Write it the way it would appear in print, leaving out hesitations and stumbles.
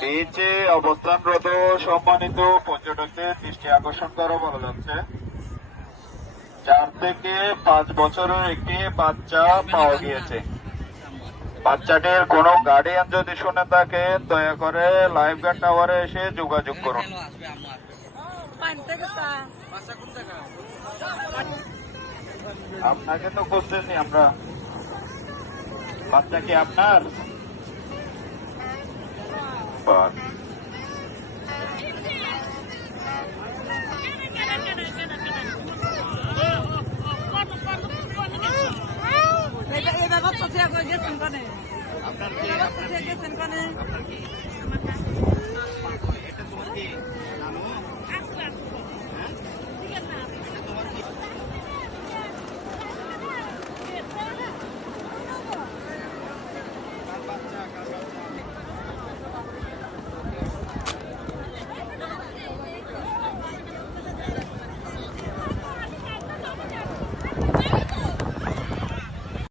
বিচে অবস্থানরত সম্মানিত পর্যটকদের দৃষ্টি আকর্ষণ করা বলা যাচ্ছে 4 থেকে 5 বছরের একটি বাচ্চা পাওয়া গিয়েছে। বাচ্চাটির কোনো গার্ডিয়ান যদি শুনে থাকে দয়া করে লাইফ গার্ড টাওয়ারে এসে যোগাযোগ করুন। আপনাকে তো খুঁজতেছি আমরা। বাচ্চা কি আপনার?